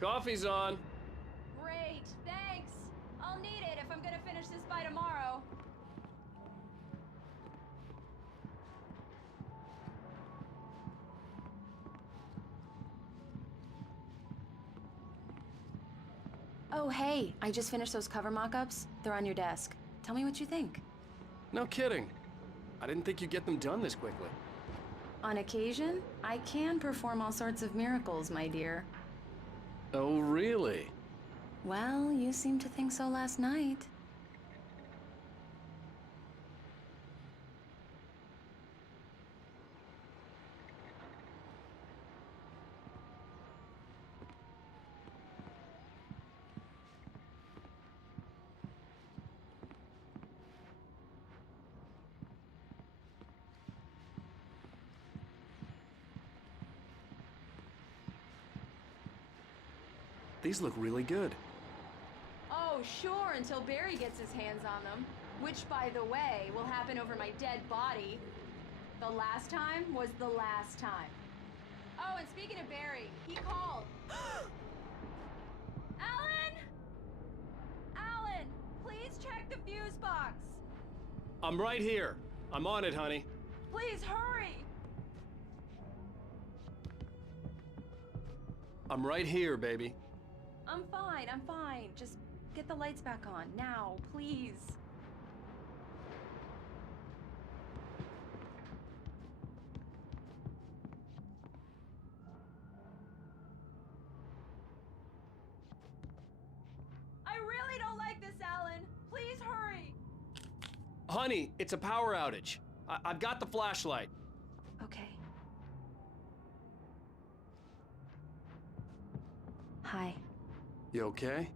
Coffee's on. Great, thanks. I'll need it if I'm gonna finish this by tomorrow. Oh, hey, I just finished those cover mock-ups. They're on your desk. Tell me what you think. No kidding. I didn't think you'd get them done this quickly. On occasion, I can perform all sorts of miracles, my dear. Oh, really? Well, you seemed to think so last night. These look really good. Oh, sure, until Barry gets his hands on them. Which, by the way, will happen over my dead body. The last time was the last time. Oh, and speaking of Barry, he called. Alan! Alan, please check the fuse box. I'm right here. I'm on it, honey. Please hurry! I'm right here, baby. I'm fine, I'm fine. Just get the lights back on, now, please. I really don't like this, Alan. Please hurry. Honey, it's a power outage. I've got the flashlight. Okay. Hi. You okay?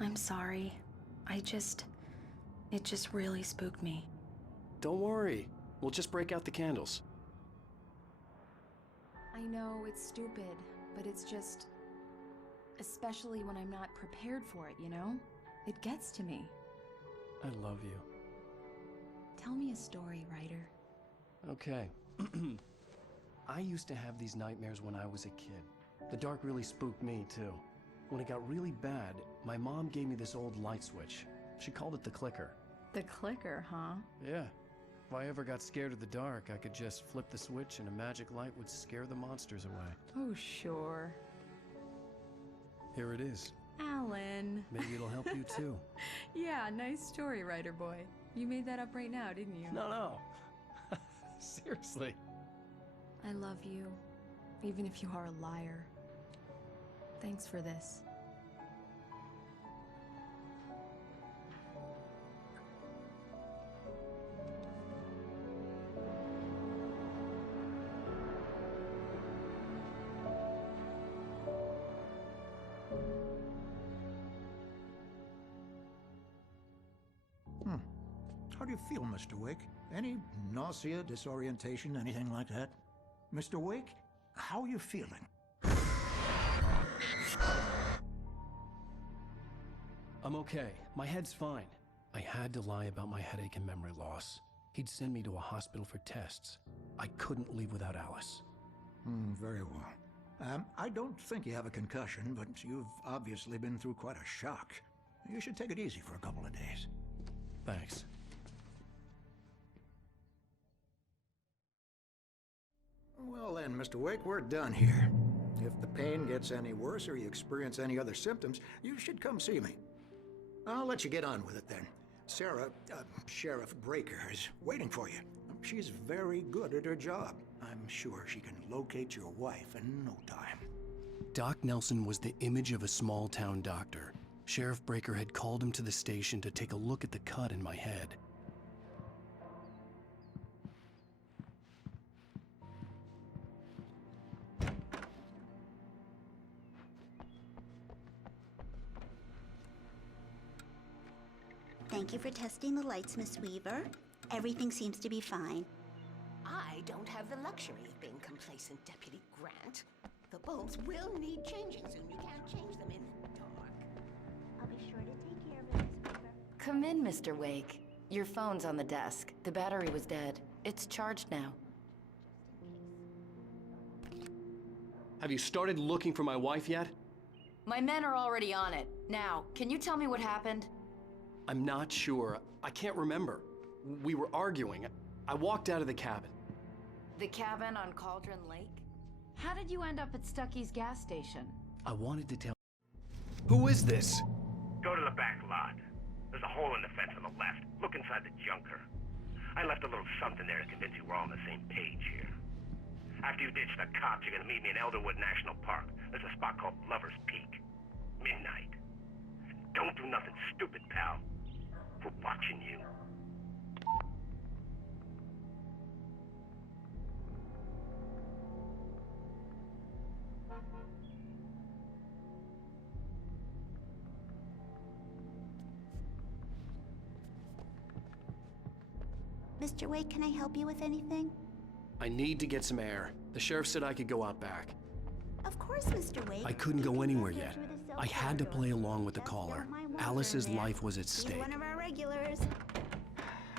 I'm sorry. It just really spooked me. Don't worry. We'll just break out the candles. I know it's stupid, but it's just... especially when I'm not prepared for it, you know? It gets to me. I love you. Tell me a story, writer. Okay. I used to have these nightmares when I was a kid. The dark really spooked me, too. When it got really bad, my mom gave me this old light switch. She called it the clicker. The clicker, huh? Yeah. If I ever got scared of the dark, I could just flip the switch and a magic light would scare the monsters away. Oh, sure. Here it is. Alan. Maybe it'll help you, too. Yeah, nice story, writer boy. You made that up right now, didn't you? No. Seriously. I love you, even if you are a liar. Thanks for this. How do you feel, Mr. Wake? Any nausea, disorientation, anything like that? Mr. Wake, how are you feeling? I'm okay. My head's fine. I had to lie about my headache and memory loss. He'd send me to a hospital for tests. I couldn't leave without Alice. Very well. I don't think you have a concussion, but you've obviously been through quite a shock. You should take it easy for a couple of days. Thanks. Well then, Mr. Wake, we're done here. If the pain gets any worse or you experience any other symptoms, you should come see me. I'll let you get on with it then. Sarah, Sheriff Breaker, is waiting for you. She's very good at her job. I'm sure she can locate your wife in no time. Doc Nelson was the image of a small-town doctor. Sheriff Breaker had called him to the station to take a look at the cut in my head. Thank you for testing the lights, Miss Weaver. Everything seems to be fine. I don't have the luxury of being complacent, Deputy Grant. The bulbs will need changing soon. You can't change them in the dark. I'll be sure to take care of it, Miss Weaver. Come in, Mr. Wake. Your phone's on the desk. The battery was dead. It's charged now. Have you started looking for my wife yet? My men are already on it. Now, can you tell me what happened? I'm not sure. I can't remember. We were arguing. I walked out of the cabin. The cabin on Cauldron Lake? How did you end up at Stucky's gas station? I wanted to tell... Who is this? Go to the back lot. There's a hole in the fence on the left. Look inside the junker. I left a little something there to convince you we're all on the same page here. After you ditch the cops, you're gonna meet me in Elderwood National Park. There's a spot called Lover's Peak. Midnight. Don't do nothing stupid, pal. We're watching you. Mr. Wake, can I help you with anything? I need to get some air. The sheriff said I could go out back. Of course, Mr. Wake. I couldn't You go can anywhere go yet. through the cell I had to corridor. play along with the Just caller. don't mind Alice's wandering, man. life was at He's stake. one of our regulars.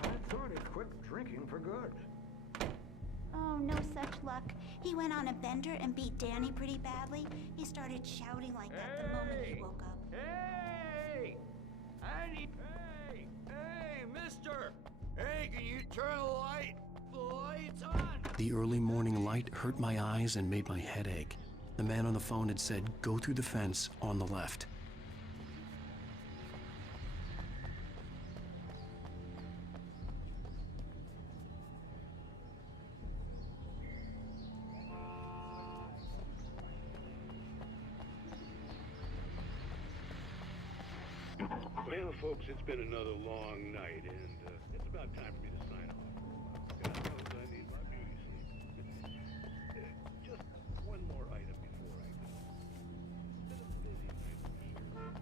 I thought he'd quit drinking for good. Oh, no such luck. He went on a bender and beat Danny pretty badly. He started shouting like that the moment he woke up. Hey! Hey, mister! Hey, can you turn the light? The light's on! The early morning light hurt my eyes and made my head ache. The man on the phone had said, go through the fence on the left. Well, folks, it's been another long night, and it's about time for me to sign off. God knows I need my beauty sleep. Just one more item before I go. It's been a busy night for sure.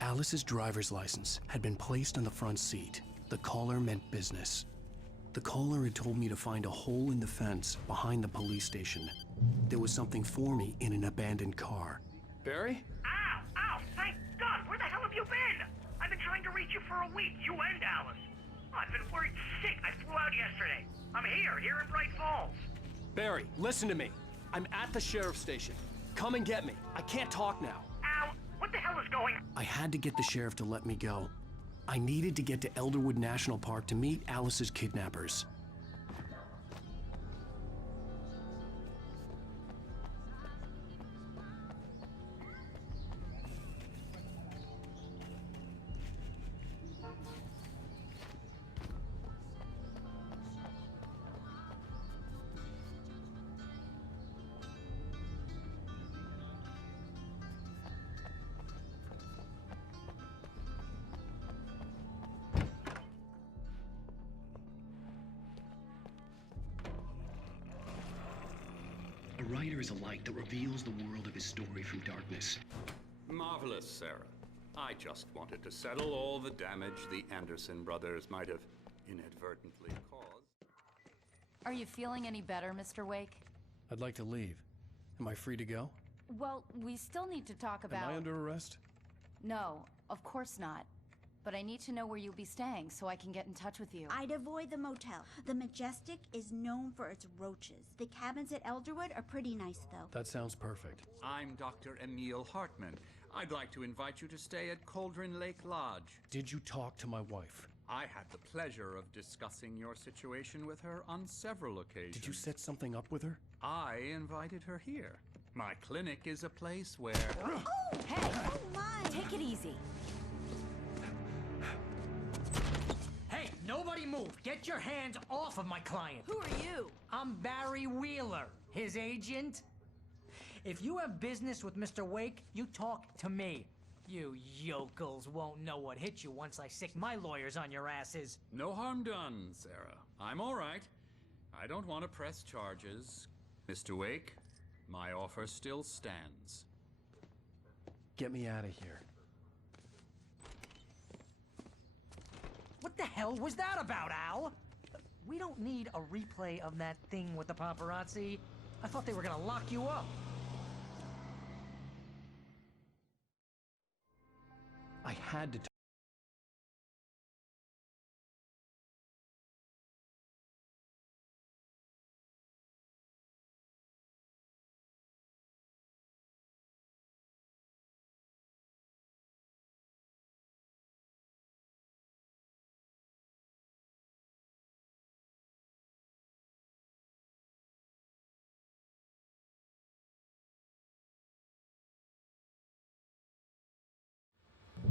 Alice's driver's license had been placed on the front seat. The caller meant business. The caller had told me to find a hole in the fence behind the police station. There was something for me in an abandoned car. Barry? Ow! Ow! Thank God! Where the hell have you been? I've been trying to reach you for a week, you and Alice. I've been worried sick. I flew out yesterday. I'm here in Bright Falls. Barry, listen to me. I'm at the sheriff's station. Come and get me. I can't talk now. Ow! What the hell is going on? I had to get the sheriff to let me go. I needed to get to Elderwood National Park to meet Alice's kidnappers. A writer is a light that reveals the world of his story from darkness. Marvelous, Sarah. I just wanted to settle all the damage the Anderson brothers might have inadvertently caused. Are you feeling any better, Mr. Wake? I'd like to leave. Am I free to go? Well, we still need to talk about... Am I under arrest? No, of course not. But I need to know where you'll be staying so I can get in touch with you. I'd avoid the motel. The Majestic is known for its roaches. The cabins at Elderwood are pretty nice, though. That sounds perfect. I'm Dr. Emil Hartman. I'd like to invite you to stay at Cauldron Lake Lodge. Did you talk to my wife? I had the pleasure of discussing your situation with her on several occasions. Did you set something up with her? I invited her here. My clinic is a place where... Oh! Hey! Oh, my! Take it easy. Hey, nobody move. Get your hands off of my client. Who are you? I'm Barry Wheeler, his agent. If you have business with Mr. Wake, you talk to me. You yokels won't know what hit you once I sick my lawyers on your asses. No harm done, Sarah. I'm all right. I don't want to press charges. Mr. Wake, my offer still stands. Get me out of here. What the hell was that about, Al? We don't need a replay of that thing with the paparazzi. I thought they were gonna lock you up. I had to.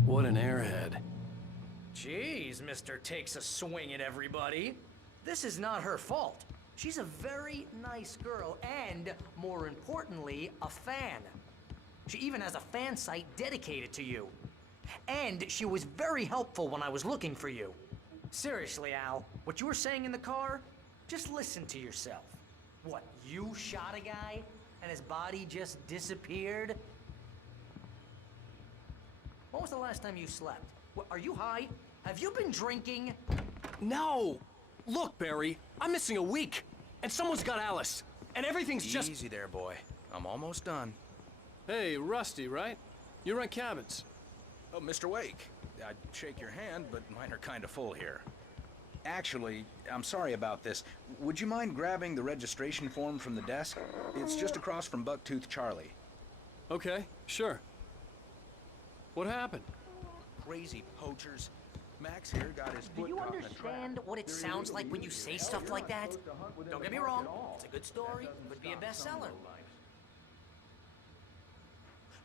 What an airhead. Jeez, Mr. Takes a swing at everybody. This is not her fault. She's a very nice girl and, more importantly, a fan. She even has a fan site dedicated to you. And she was very helpful when I was looking for you. Seriously, Al, what you were saying in the car, just listen to yourself. What, you shot a guy and his body just disappeared? When was the last time you slept? What, are you high? Have you been drinking? No! Look, Barry, I'm missing a week, and someone's got Alice, and everything's just... Easy there, boy. I'm almost done. Hey, Rusty, right? You rent cabins. Oh, Mr. Wake. I'd shake your hand, but mine are kind of full here. Actually, I'm sorry about this. Would you mind grabbing the registration form from the desk? It's just across from Bucktooth Charlie. Okay, sure. What happened? Crazy poachers. Max here got his Do foot you caught in a understand trap. what it sounds like when you say stuff like that? Don't get me wrong, it's a good story, could be a bestseller.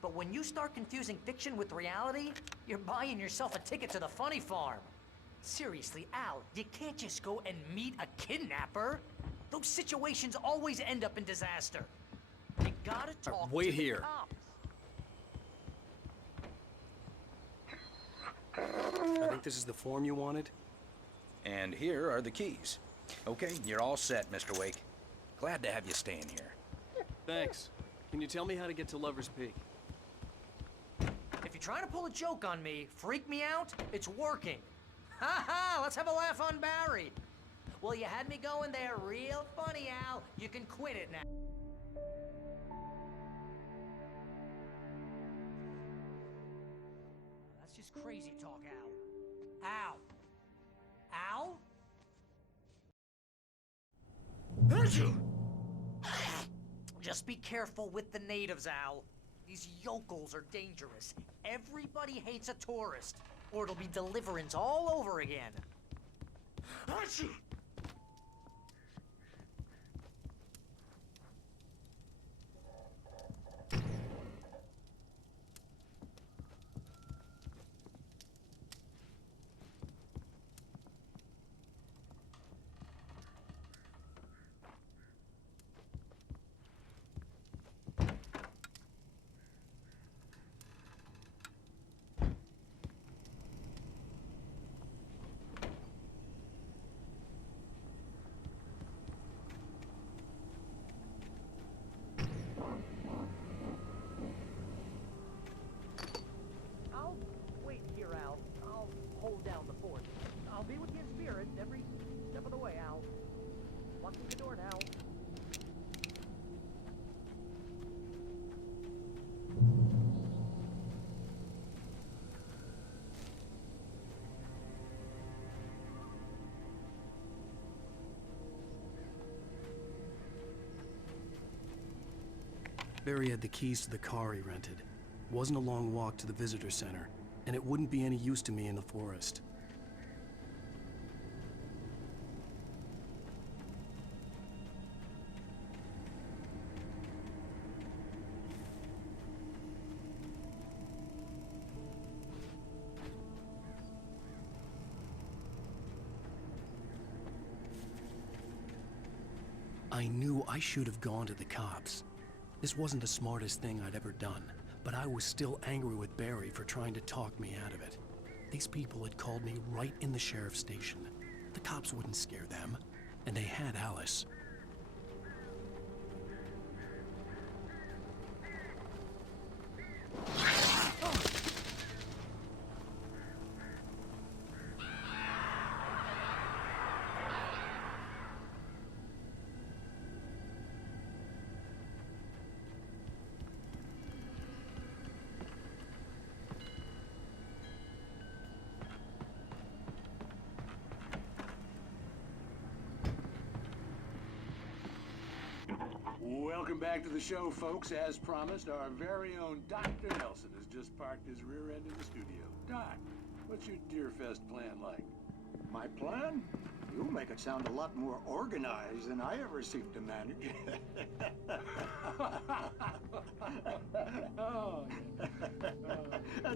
But when you start confusing fiction with reality, you're buying yourself a ticket to the funny farm. Seriously, Al, you can't just go and meet a kidnapper. Those situations always end up in disaster. You gotta talk wait to the here. cops. I think this is the form you wanted. And here are the keys. Okay, you're all set, Mr. Wake. Glad to have you staying here. Thanks. Can you tell me how to get to Lover's Peak? If you're trying to pull a joke on me, freak me out, it's working. Ha ha, let's have a laugh on Barry. Well, you had me going there real funny, Al. You can quit it now. That's just crazy talk, Al. Al? Al? Just be careful with the natives, Al. These yokels are dangerous. Everybody hates a tourist, or it'll be Deliverance all over again. Achoo! I'll wait here, Al. I'll hold down the fort. I'll be with you in spirit every step of the way, Al. Walk through the door now. Barry had the keys to the car he rented. Wasn't a long walk to the visitor center, and it wouldn't be any use to me in the forest. I knew I should have gone to the cops. This wasn't the smartest thing I'd ever done, but I was still angry with Barry for trying to talk me out of it. These people had called me right in the sheriff's station. The cops wouldn't scare them, and they had Alice. Welcome back to the show, folks. As promised, our very own Dr. Nelson has just parked his rear end in the studio. Doc, what's your Deerfest plan like? My plan? You make it sound a lot more organized than I ever seem to manage. Oh,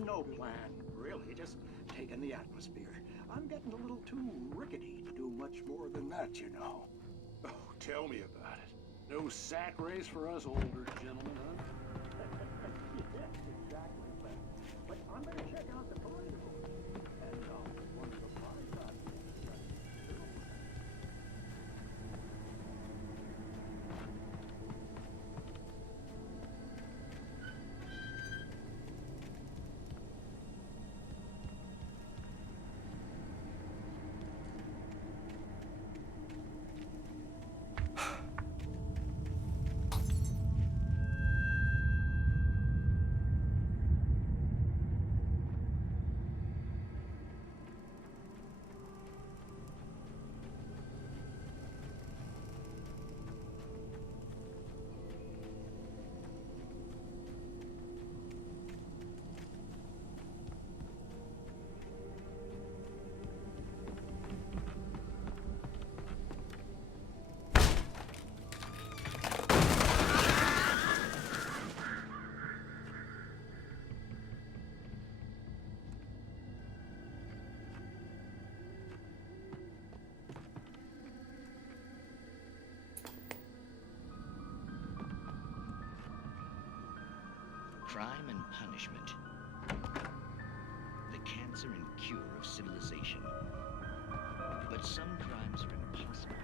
No plan, really. Just taking the atmosphere. I'm getting a little too rickety to do much more than that, you know. oh, tell me about it. No sack race for us older gentlemen, huh? Yes, exactly. But I'm going to check out the political. And one of the bodyguards. Crime and punishment. The cancer and cure of civilization. But some crimes are impossible.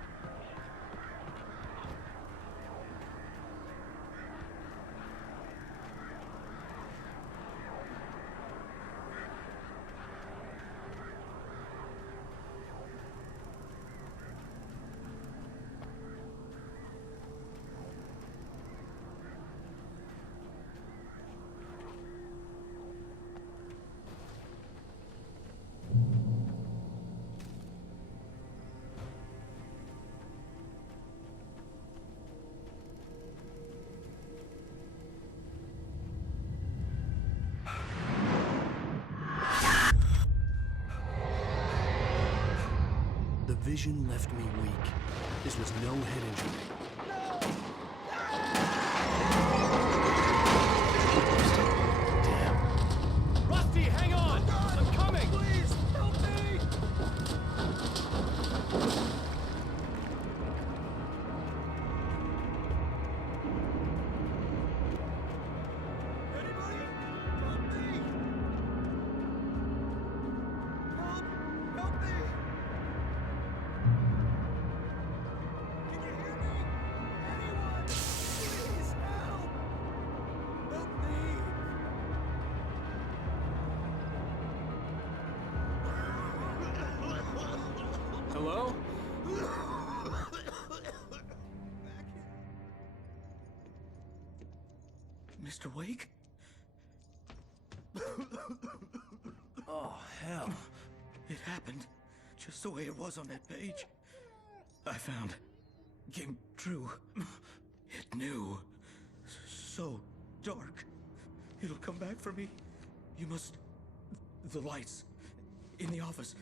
The vision left me weak. This was no head injury. Damn. Rusty, hang on! I'm coming! Please, help me! Anybody? Help me! Help me! Can you hear me? Anyone? Please, help! Help me! Hello? Mr. Wake? Oh, hell. It happened just the way it was on that page. I found. Came true. It knew. So dark. It'll come back for me. You must. The lights. In the office.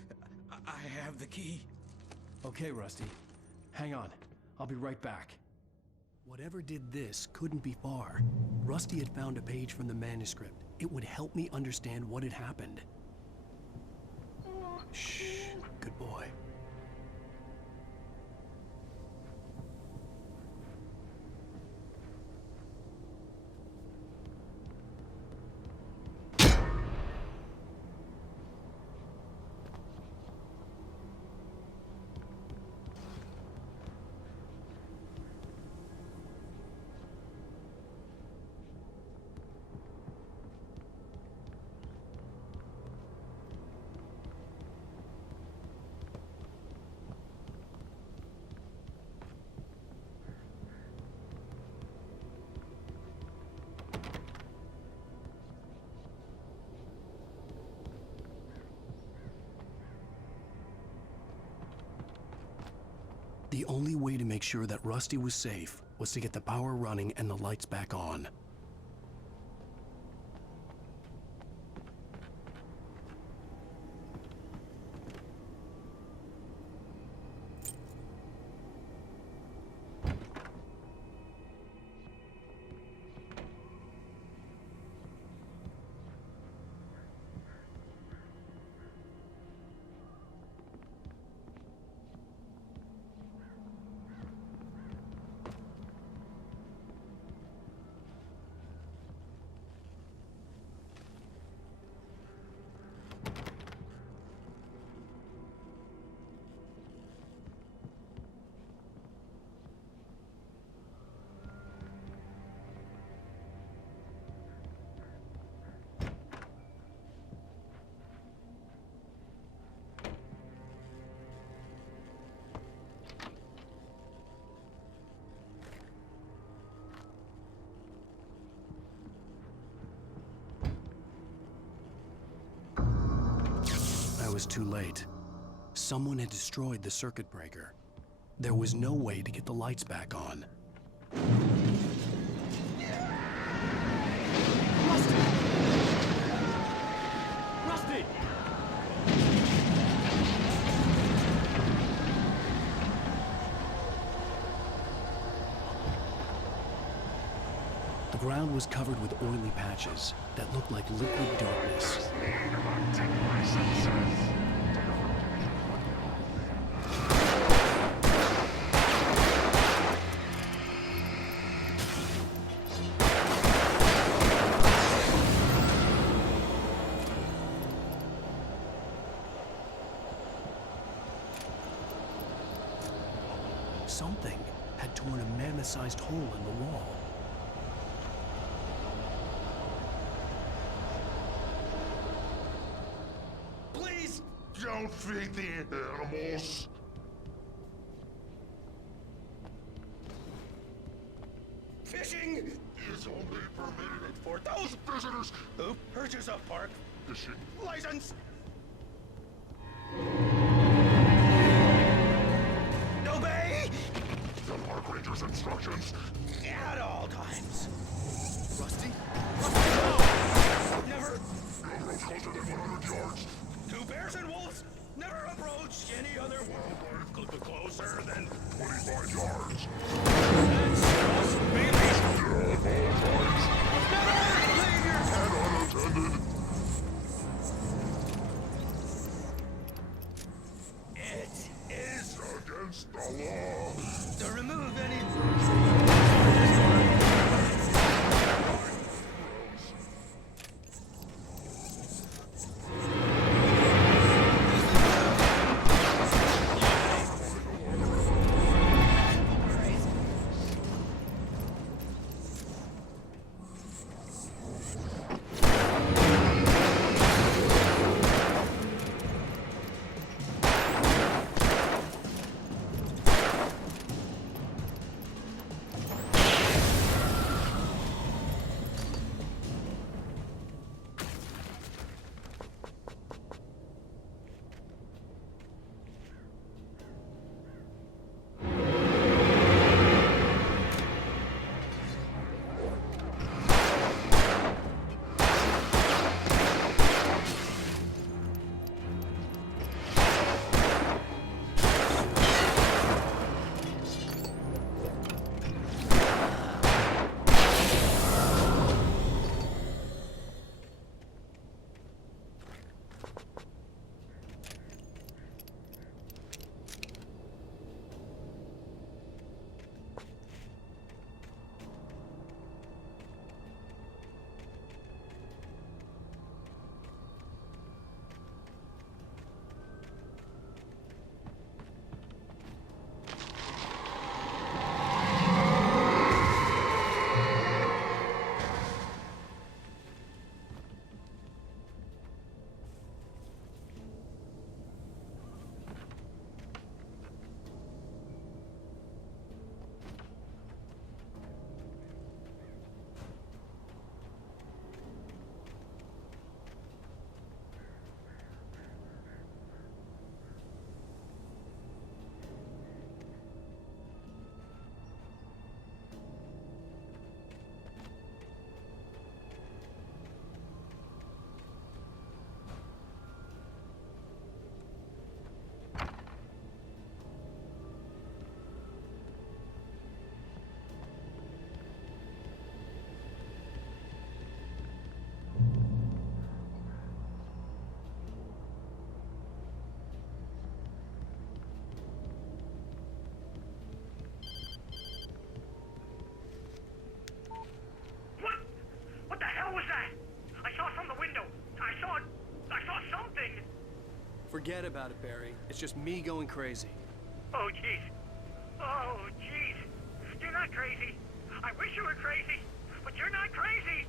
I have the key. Okay, Rusty. Hang on. I'll be right back. Whatever did this couldn't be far. Rusty had found a page from the manuscript. It would help me understand what had happened. Shh. Good boy. The only way to make sure that Rusty was safe was to get the power running and the lights back on. I was too late. Someone had destroyed the circuit breaker. There was no way to get the lights back on. Rusty! Rusty! The ground was covered with oily patches that looked like liquid darkness. Something had torn a mammoth-sized hole in the wall. Please don't feed the animals. Fishing is only permitted for those visitors who purchase a park fishing license. Obey the park ranger's instructions at all times. Rusty? Rusty, no! Never. No approach closer than 100 yards. Two bears and wolves never approach any other wildlife closer than 25 yards. That's just really. At all times. Never leave your And unattended. It is against the law to remove any. Forget about it, Barry. It's just me going crazy. Oh, jeez. Oh, jeez. You're not crazy. I wish you were crazy, but you're not crazy.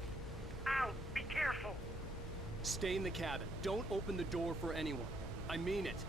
Ow, be careful. Stay in the cabin. Don't open the door for anyone. I mean it.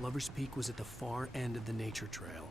Lover's Peak was at the far end of the nature trail.